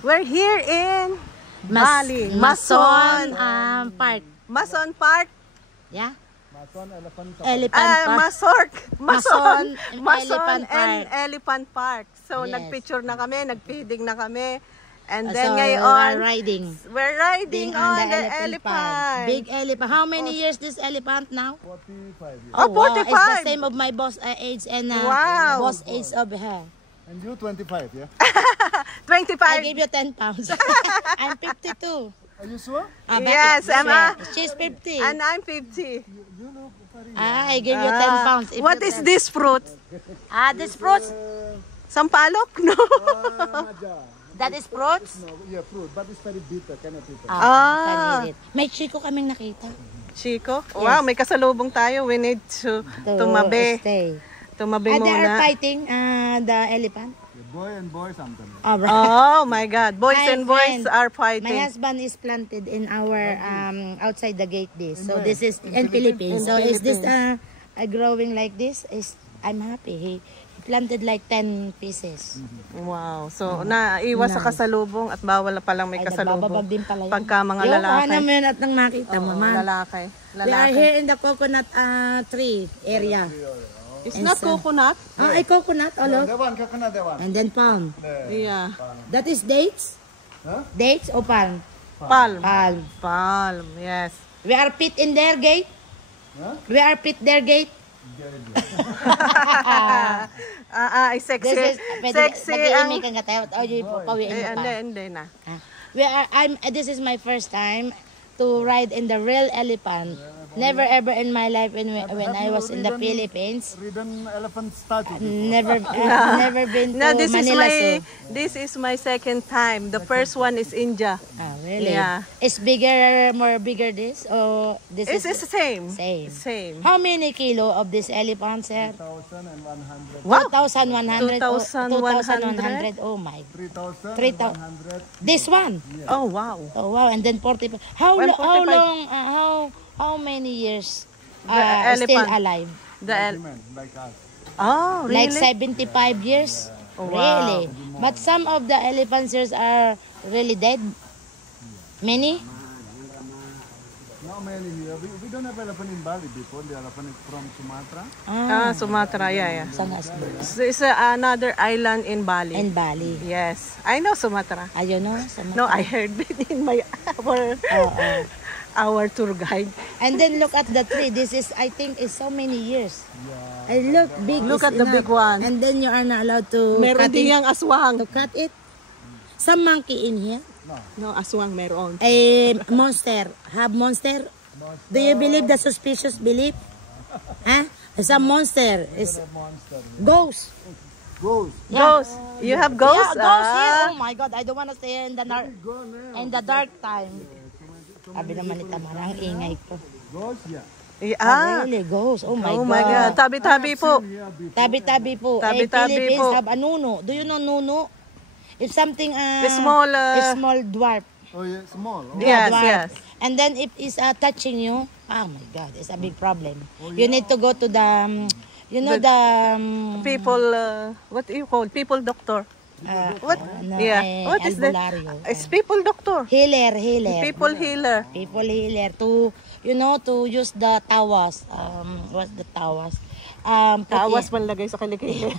We're here in Bali. Mason Park. Mason Park. Yeah. Mason Elephant Elephant Park. Mason Elephant and Park. Elephant Park. So Yes. nagpicture na kami, nagfeeding na kami. And So, then ngayon, we're riding on the Park. elephant. Big elephant. How many years this elephant now? 45 years. Oh, wow. It's 45. the same of my boss age and Wow. boss age of her. And you 25, yeah? 25. I give you 10 pounds. I'm 52. Are you sure? Yes, Emma. She's 50. And I'm 50. You look very I give you 10 pounds. If What you is can. this fruit? This fruits. Sampalok? No. Maja. That is fruits? No, yeah, fruit, but it's very bitter, cannot eat it. Can eat it. May chico kaming nakita. Chico? Wow, may kasalubong tayo. We need to tumabi. Stay. Tumabi And they are muna. fighting the elephant. Yeah, boy and boy sometimes. Oh my God. Boys My and boys friend, are My fighting. husband is planted in our outside the gate. So this is in Philippines. So is this growing like this? I'm happy. He planted like 10 pieces. Wow. So, naiwas sa kasalubong at bawal palang may kasalubong. Nagbababag din pala yun. Pagka mga Yung lalaki. kuha namin at nang nakita mo, man. Lalaki. We are here in the coconut tree area. It's not coconut? Ay, coconut, oh look. That one, coconut, that one. And then palm. Yeah. That is dates? Huh? Dates or palm? Palm. Palm. Palm, yes. We are pit in their gate? Huh? We are pit their gate? Sexy. This is, Sexy ang... mag-iimik ang katayo. O, yung pawiin mo pa. Hindi na. This is my first time to ride in the real elephant. Never ever in my life when I was in the Philippines. Ridden elephant statue. Never been to No, Manila. this is my second time. The first one is India. Really? Yeah. It's bigger, more bigger this? Or this It's is the same. Same. Same. How many kilo of this elephant, sir? 2,100. Wow. 2,100. 2,100. Oh my. 3,100. This one. Oh, wow. Oh wow. And then 40. How 145. long? How many years The still elephant. alive? Like us. Oh, really? Like 75 years? Oh, Really? But some of the elephants here are really dead. Many? Not many here. We don't have elephant in Bali before. The elephant is from Sumatra. Sumatra, yeah. Sangas So it's another island in Bali. in Bali. Yes, I know Sumatra. Ayun no? No, I heard it in my our tour guide. And then look at the tree. This is, I think, is so many years. And look, big. Look is at the enough. big one. And then you are not allowed to Meron cut din it. yung aswang. To cut it. Some monkey in here. No, aswang meron. A monster. Have monster? Do you believe the suspicious belief? Huh? Some monster. Is ghost. Ghost. Ghost. You have ghosts? Yeah, ghost here. Oh my God, I don't want to stay in the dark time. Sabi naman ni Tamara, ang ingay ko. Ghost, yeah. Really, ghost. Oh my Oh my God. God. Tabi-tabi po. Tabi-tabi po. Tabi-tabi Philippines po. have a nuno. Do you know nuno? It's something Small, a small dwarf. Oh, yeah, small. Oh. Yes, Dwarf. yes. And then if it's touching you, oh my God, it's a big problem. You need to go to the, People, what do you call? People doctor. What? Yeah. What is that? It's people doctor. Healer. People healer. People healer to, to use the tawas. What's the tawas? Tawas man lagay sa kilikili.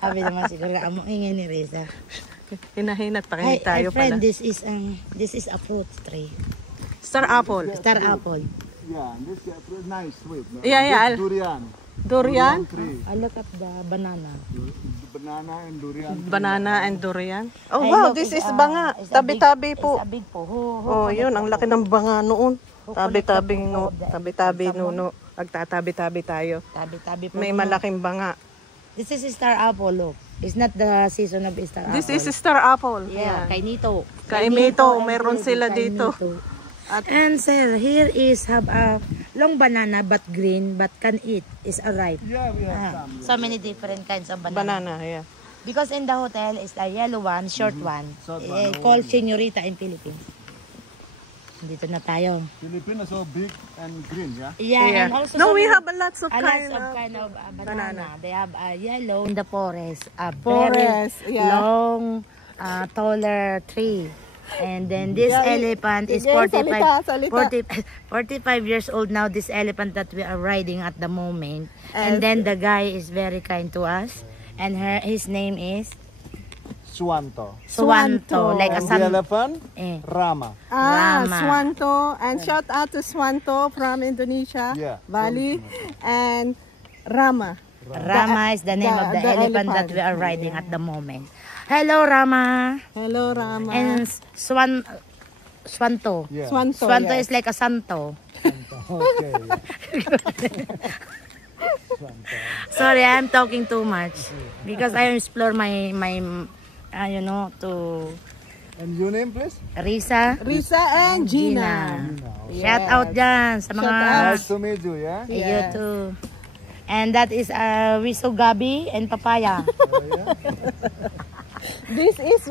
Sabi naman siguro, among ingay ni Reza. Hinahinat pa kayo tayo friend, pala. this is a fruit tree. Star apple. Star apple. Yeah, this fruit nice, sweet. No? Yeah. This durian. Durian? Tree. I look at the banana. Banana and durian. Banana and durian. Oh Ay, wow, look, this is it's banga. it's a Tabi-tabi big- po. It's a big po. Oh, yun, ang laki ng banga noon. Tabi-tabi nuno. Nagtatabi-tabi tayo. Tabi-tabi po. May malaking banga. This is star apple, look. It's not the season of star apple. This is star apple. Yeah, kay Nito. Kay Mito, and meron sila kay dito. Nito. And sir, here is have a long banana but green but can eat. Is alright. Yeah, we have some. So many different kinds of Banana, yeah. Because in the hotel is the yellow one, short one. Called señorita in Philippines. Dito na tayo. Philippines are so big and green, yeah? Yeah, and also No, we some- have a lots of a kind kind of of banana. They have a yellow in the forest. A Forest, very yeah. long, taller tree. And then this Yeah, elephant is sige, salita. 45 years old now, this elephant that we are riding at the moment. And then the guy is very kind to us. And his name is Swanto. Swanto. Like a And the sun. elephant, Eh. Rama. Rama. Swanto. And shout out to Swanto from Indonesia, Yeah, Bali. And Rama. Rama is the name of the elephant that we are riding at the moment. Hello, Rama. Hello, Rama. And Swanto. Yeah. Swanto. Swanto yes. is like a santo. Okay. Sorry, I'm talking too much because I explore my you know, to And your name, please? Risa, Risa and Gina. Shout out dyan sa mga Nice to meet you, yeah? you too. And that is Wiso Gabi and Papaya This is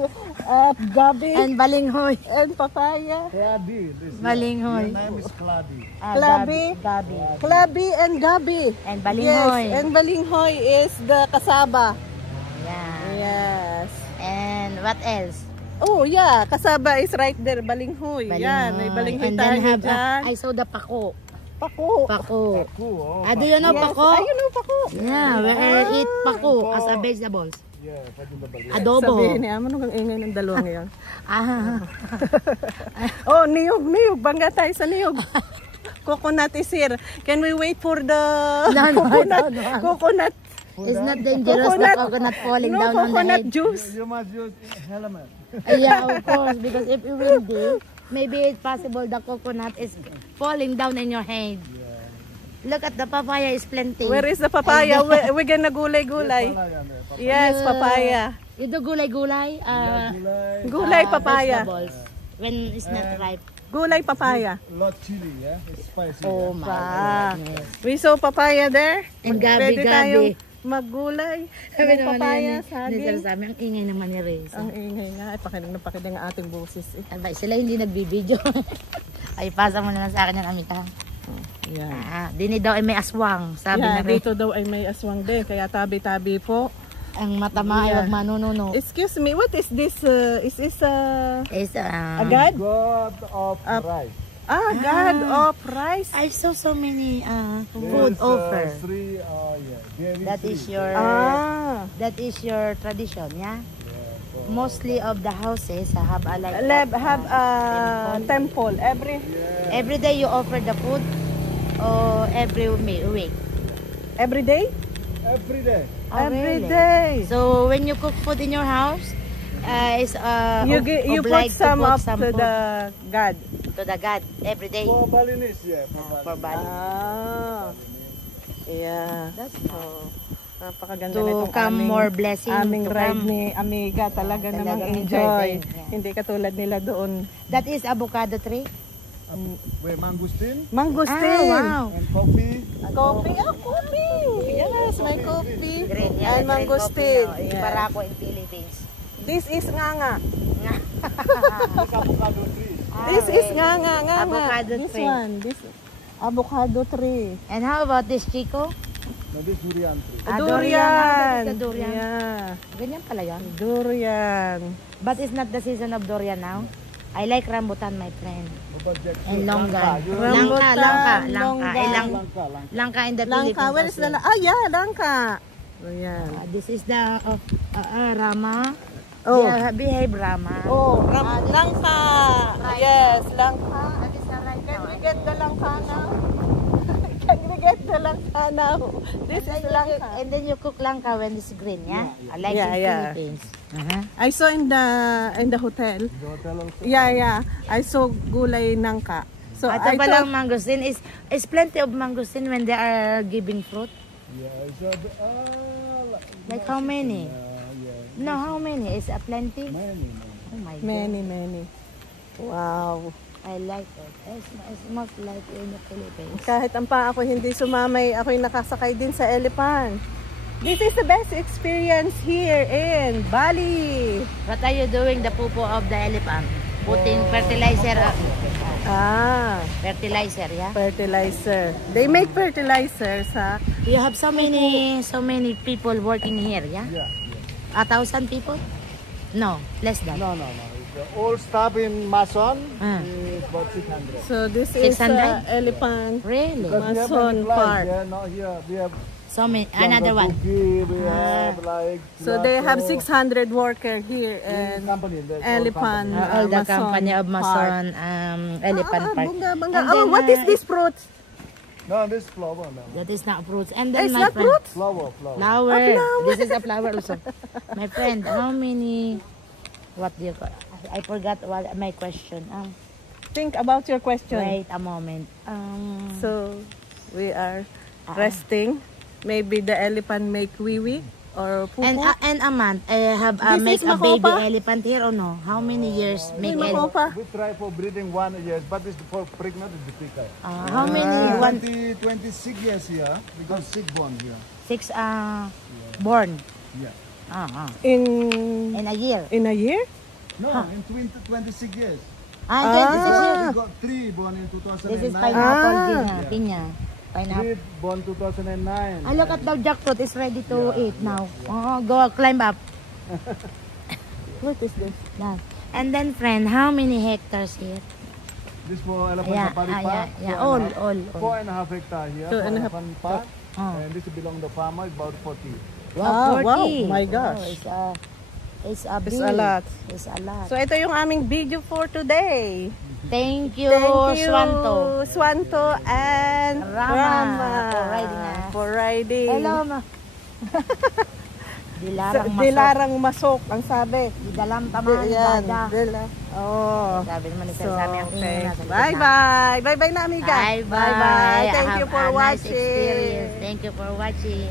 Gabi and Balinghoy. and Papaya. Clady. Balinghoy. Your name is Clady. Clabi. Gabi. Clabi and Gabi. And Balinghoy. Yes, and Balinghoy is the kasaba. Yeah. Yes. And what else? Oh, yeah. Kasaba is right there. Balinghoy. Yan. May Balinghoy And then tayo have, dyan. I saw the pako. Pako. Pako. Cool. Oh, Do you know Yes. pako? Ayun o, pako. Yeah, we eat pako as a vegetables. yeah, vegetable. Adobo. Sabihin niya, ano ang ingay ng dalawang yan? Ah. Oh, niyog. Bangga tayo sa niyog. Coconut is here. Can we wait for the No. coconut? It's not dangerous the coconut falling No, down on the coconut head. juice. You must use helmet. Yeah, of course, because if you windy, maybe it's possible the coconut is falling down in your head. Look at the papaya is plenty. Where is the papaya? We're gonna gulay-gulay. Yes, papaya. You do gulay-gulay? Gulay papaya. Vegetables when it's not ripe. Gulay papaya. Lot chili, yeah? It's spicy. Oh my Ah. goodness. We saw papaya there. And Pwede gabi-gabi. tayong maggulay. Sabi May naman papaya, ni saging. sabi, ang ingay naman ni Reza. Ang ingay nga. Ay, pakinig ang ating boses. Eh. Abay, sila hindi nagbibideo. Ay, pasa mo na lang sa akin yung amita. Yeah. Dini daw ay may aswang, sabi Yeah, na rin. dito daw ay may aswang din. Kaya tabi-tabi po. Ang matama ay wag manununo. Excuse me, what is this? Is this Is, a god? God of rice. God of rice. I saw so many food There's, offer. three, dairy That is your that is your tradition, yeah? Mostly of the houses have a like Have a temple every day you offer the food or every week. every day. Every day. Oh, Every really? day. So when you cook food in your house, is You put obliged to some put up some to food the God. every day For Balinese, yeah. for Bali. Yeah. That's Napakaganda to nitong come more blessing. aming to ride come. ni Amiga. Talaga namang Talagang enjoy. enjoy din. Yeah. Hindi katulad nila doon. That is avocado tree. Wait, mangosteen Mangosteen. Wow. and coffee. Coffee. Coffee. Yes, may coffee. Green, And green mangosteen. coffee now. Yeah. Barako in Philippines. This is nganga. Avocado tree. This is nganga. Avocado This tree. one. This avocado tree. And how about this, Chico? No, this durian tree. Durian. That is the durian. Yeah. Ganyan pala yan. Durian. But it's not the season of durian now. I like rambutan, my friend. About that, And longan. Rambutan, longan. Langka in the Langka. Philippines. Where is the yeah, langka. Ayan. This is the Rama. Oh. Yeah, behave Rama. Oh, langka. Yes, langka. That is the right Can now. we get the langka now? Can we get the langka now? This is langka. And then you cook langka when it's green, yeah? I like Yeah, in yeah. Philippines. I saw in the hotel. The hotel also. Yeah. I saw gulay nangka. So Ito I palang thought, mangosteen is plenty of mangosteen when they are giving fruit. Yeah, it's Like how many? yeah, No, how many? Is a plenty? many. Oh my God. many. Wow. I like it. It's most like in the Philippines. Kahit ang pa ako hindi sumamay, ako'y nakasakay din sa elephant. This is the best experience here in Bali. What are you doing the pupo of the elephant? Putting fertilizer, fertilizer, yeah? Fertilizer. They make fertilizers, ha? You have so many people working here, yeah? Yeah. 1,000 people? No, less than. No. The all stop in Mason Ah. is about 600. So this is 600? elephant. Really? Because we have Mason many flights, Park. yeah, no, here we have So many, another one. Boogie, we have like So they have Pilato, 600 worker here and company, that's all elephant. company. All the Mason company of Park. Mason Elephant Park. Bunga, bunga. And Oh, then, what is this fruit? No, this flower. No. That is not fruits. And then It's my not friend, fruit? Flower. flower. This is a flower also. My friend, how many? What do you call? I forgot what my question. Think about your question. Wait a moment. So we are resting. Maybe the elephant make wee-wee or poo-poo. And a month, I have This make is a baby Makopa? elephant here or no? How many years make Ay, elephant? Makopa. We try for breeding 1 year, but it's for pregnant is difficult. How many? 26 years here, because sick born here. 6 born. Yeah. In In a year. a year? No, in 26 years. 26 years. We got 3 born in 2009. This is pineapple, pinya. Pineapple. 3 born 2009. Ah, look at the jackfruit is ready to eat now. Oh, go climb up. What is this? That. And then friend, how many hectares here? This for elephant Yeah, safari park. yeah. All. 4.5 hectare here. 2.5 for elephant park. Oh. And this belong the farmer, about 40. Wow, 40. wow, my gosh. Oh, it's a big. It's a lot. It's a lot. So ito yung aming video for today. Thank you, Thank you, Swanto. Swanto and Rama, Rama for riding us. for riding. Hello, ma. Dilarang masok. Dilarang masok, ang sabi. Didalam taman, Yan, dada. Oh. Sabi naman ni So, Sir Sammy ang okay. nasa likod na. Bye-bye. Bye-bye na, amiga. Bye-bye. Thank you for Nice watching. experience. Thank you for watching.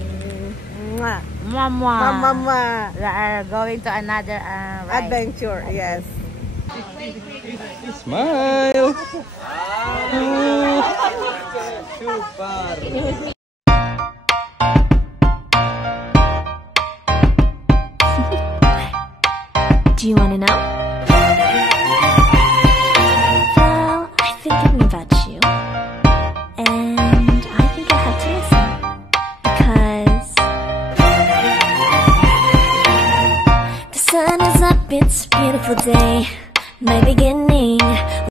Mwah. Mama. Mama. We are going to another ride. Adventure, yes. Smile! Do you want to know?